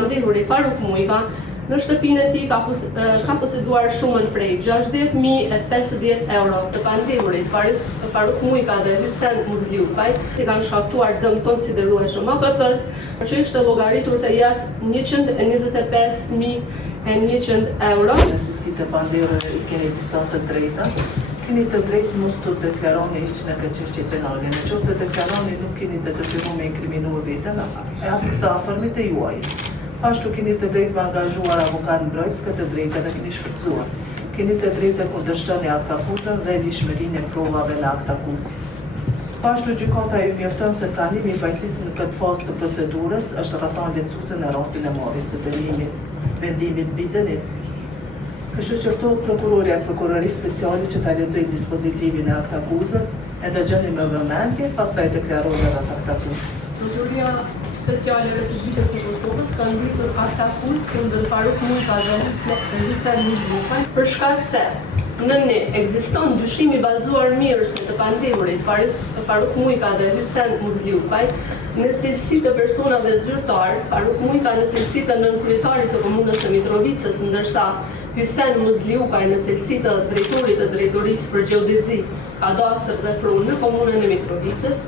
pandehuri Faruk Mujka në shtëpinë e tij ka poseduar shumën prej 60.050 euro të pandehurit Faruk Mujka dhe Hysen Muzliukaj, i kanë shkaktuar dëm konsiderueshëm AKP-s, që ishte llogaritur të jetë 125.100 euro. Si të pandehurit keni disa të drejta, keni të drejtë mos të deklaroni hiç në këtë çështje penale. Nëse deklaroni nuk keni të detyruar me inkriminuar veten, as të afërmit e juaj. Ashtu keni të drejtë me angazhuar avokat mbrojtës, këtë drejtë edhe keni shfrytzuar. Keni të drejtë të kundërshtoni akt akuzën dhe lishmërinë e provave në akt akuzë. Ashtu gjykata ju mjafton se pranimi i pajisjes në këtë fazë të procedurës është rrethon lehtësuese në rastin e marrjes së vendimit mbi dënim. Kështu që këto prokuroria e prokurorisë speciale që ta lexojë dispozitivin e akt akuzës e dëgjoni me vëmendje, pastaj deklarojë rreth akt akuzës. Prokuroria speciale e Republikës së Kosovës ka ngritur akt akuzë kundër Faruk Mujka dhe Hysen Muzliukaj për shkak se në ne ekziston dyshim i bazuar mirëse të pandehurit Faruk Mujka dhe Hysen Muzliukaj në cilësi të personave zyrtar, Faruk Mujka në cilësi të nënkryetarit të komunës së Mitrovicës, ndërsa Hysen Muzliukaj në cilësi të drejtorit të drejtorisë për gjeodezi, kadastër dhe prunë në komunën e Mitrovicës,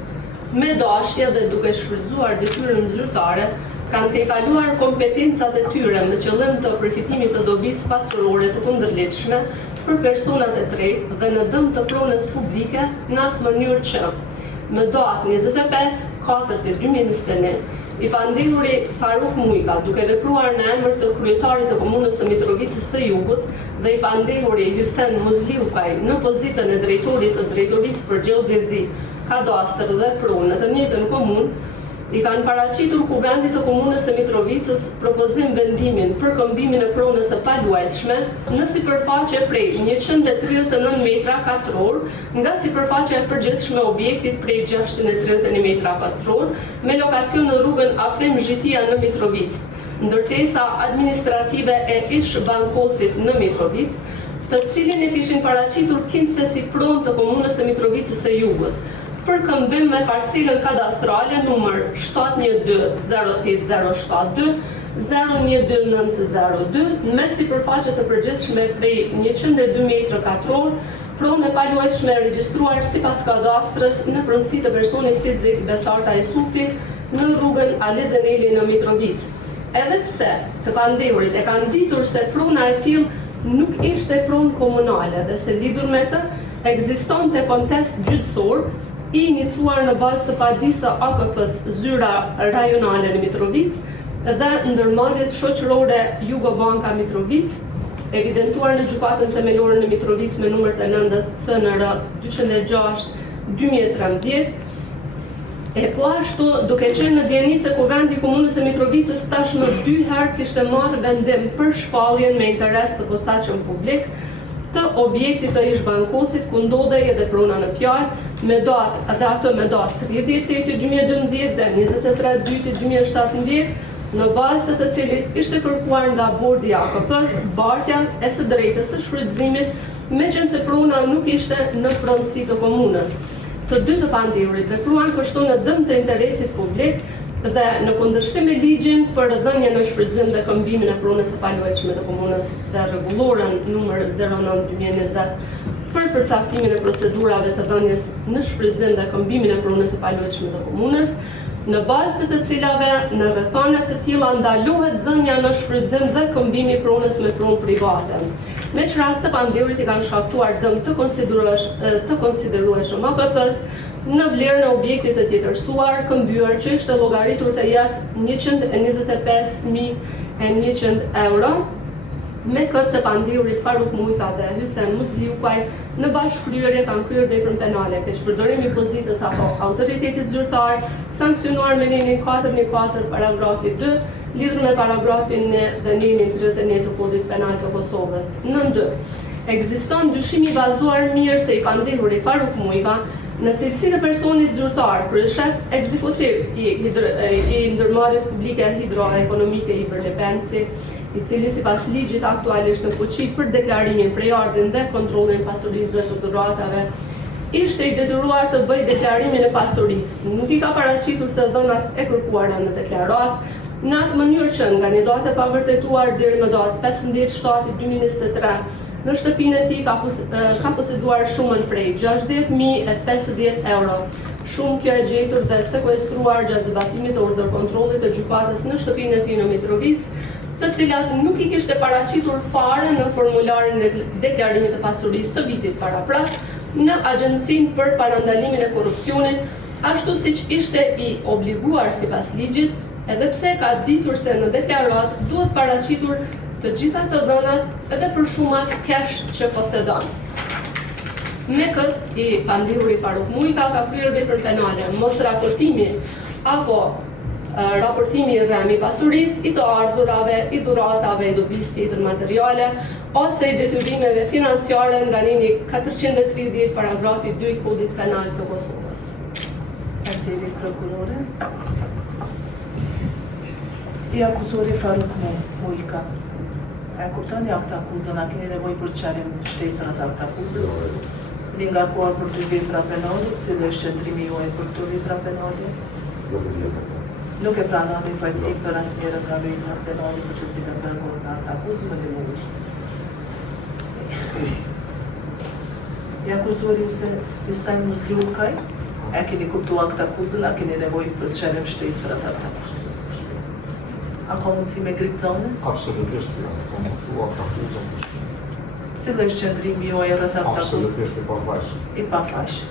me dashje dhe duke shfrytzuar detyrën zyrtare, kanë tejkaluar kompetencat e tyre me qëllim të përfitimit të dobisë pasurore të kundërligjshme për personat e tretë dhe në dëm të pronës publike në atë mënyrë që në datë 25/4/2021 i pandehuri Faruk Mujka, duke vepruar në emër të kryetarit të komunës së Mitrovicës së Jugut dhe i pandehuri Hysen Muzliukaj në pozitën e drejtorit të drejtorisë për gjeodezi, kadastër dhe prunë në të njëjtën komunë, i kanë paraqitur kuvendit të komunës së Mitrovicës propozim vendimin për këmbimin e pronës së paluajtshme në sipërfaqe prej 139 metra katror nga sipërfaqja e përgjithshme e objektit prej 631 metra katror me lokacion në rrugën Afrim Zhitia në Mitrovicë, ndërtesa administrative e ish bankosit në Mitrovicë, të cilin e kishin paraqitur kimsesi pronë të komunës së Mitrovicës së Jugut, për këmbim me parcelën kadastrale numër 7120872 012902 me sipërfaqe të përgjithshme prej 102 metra katror, pronë e paluajtshme regjistruar sipas kadastrës në pronësi të personit fizik Besarta Jusufi në rrugën Ali Zeneli në Mitrovicë. Edhe pse të pandehurit e kanë ditur se prona e tillë nuk ishte pronë komunale dhe se lidhur me të ekzistonte kontest gjyqësor i iniciuar në bazë të padisë AKP-s zyra rajonale në Mitrovicë dhe ndërmarrjes shoqërore Jugobanka Mitrovicë, evidentuar në gjykatën themelore në Mitrovicë me numër të nëndës CNR 206/2013, e po ashtu duke qenë në dieni se kuvendi komunës së Mitrovicës tashmë 2 herë kishte marrë vendim për shpalljen me interes të posaçëm publik të objektit të ish bankosit ku ndodhej edhe prona në fjalë me datë 30/8/2012 dhe 23/2/2017, në bazë të cilit ishte kërkuar nga bordi i AKP-s bartja e së drejtës së shfrytëzimit, meqense prona nuk ishte në pronësi të komunës. Të dy të pandehurit vepruan kështu në dëm të interesit publik dhe në kundërshtim me ligjin për dhënien në shfrytëzim dhe këmbimin e pronës së paluajtshme të komunës dhe rregullorën numër 09/2020 për përcaktimin e procedurave të dhënies në shfrytëzim dhe këmbimin e pronës së paluajtshme të komunës, në bazë të cilave në rrethana të tilla ndalohet dhënia në shfrytëzim dhe këmbimi i pronës me pronë private. Me që rast të pandehurit i kanë shkaktuar dëm të konsiderueshëm AKP-s në vlerën e objektit të tjetërsuar, këmbyer që ishte llogaritur të jetë 125.100 euro, me këtë të pandehurit Faruk Mujka dhe Hysen Muzliukaj në bashkëkryer kanë kryer veprën penale, keqpërdorimi i pozitës apo autoritetit zyrtar, sankcionuar me nenin 414 paragrafi 2, lidhur me paragrafin dhe nenin 31 të Kodit Penal të Kosovës. Në 2. Ekziston dyshim i bazuar mirë se i pandehuri Faruk Mujka në cilësi të personit zyrtar, kryeshef ekzekutiv i ndërmarrjes publike hidroekonomike i Berlepenci, i cili sipas ligjit aktualisht në fuqi për deklarimin, prejardhjen dhe kontrollin e pasurisë dhe të dhuratave, ishte i detyruar të bëjë deklarimin e pasurisë. Nuk i ka paraqitur të dhënat e kërkuara në deklarat, Në atë mënyrë që nga një datë e pavërtetuar deri më datë 15/7/2023, në shtëpinë e tij ka poseduar shumën prej 60.050 euro. Shumë kjo e gjetur dhe sekuestruar gjatë zbatimit të urdhër kontrollit të gjykatës në shtëpinë e tij në Mitrovic, të cilat nuk I kishte paraqitur fare në formularin e deklarimit të pasurisë së vitit paraprak në Agjencinë për Parandalimin e Korrupsionit, ashtu siç ishte I obliguar sipas ligjit, edhe pse ka ditur se në deklarat duhet paraqitur të gjitha të dhënat edhe për shumat cash që posedon. Me këtë, I pandihuri Faruk Mujka ka kryer vepër penale, mos raportimi apo raportimi I rremi pasurisë, I të ardhurave, I dhuratave, I dobisë tjetër materiale, ose I detyrimeve financiare nga nini 430 paragrafi 2 I Kodit Penal të Kosovës. Deri prokurore. I akuzori Faruk Mujka. E kuptoni akt akuzën, a keni nevojë për të çarrim shtesërat akt akuzës? Një ngarkuar për 2 vjetra penale, cili është qëndrimi juaj për 2 vjetra penale? Nuk e pranoni fajësi për asnjëra nga vjetra penale për të cilën dërgohet akt akuzës në ligjë. I akuzori ose Isaj Musliukaj, e keni kuptuar akt akuzën, a keni nevojë për të çarrim shtesërat akt akuzës? A ka mundësi me Gricone? Absolutisht, ja. Kuptuar akt akuzën. Cili është qëndrimi juaj rreth akt akuzës? Absolutisht I pafajshëm. I pafajshëm.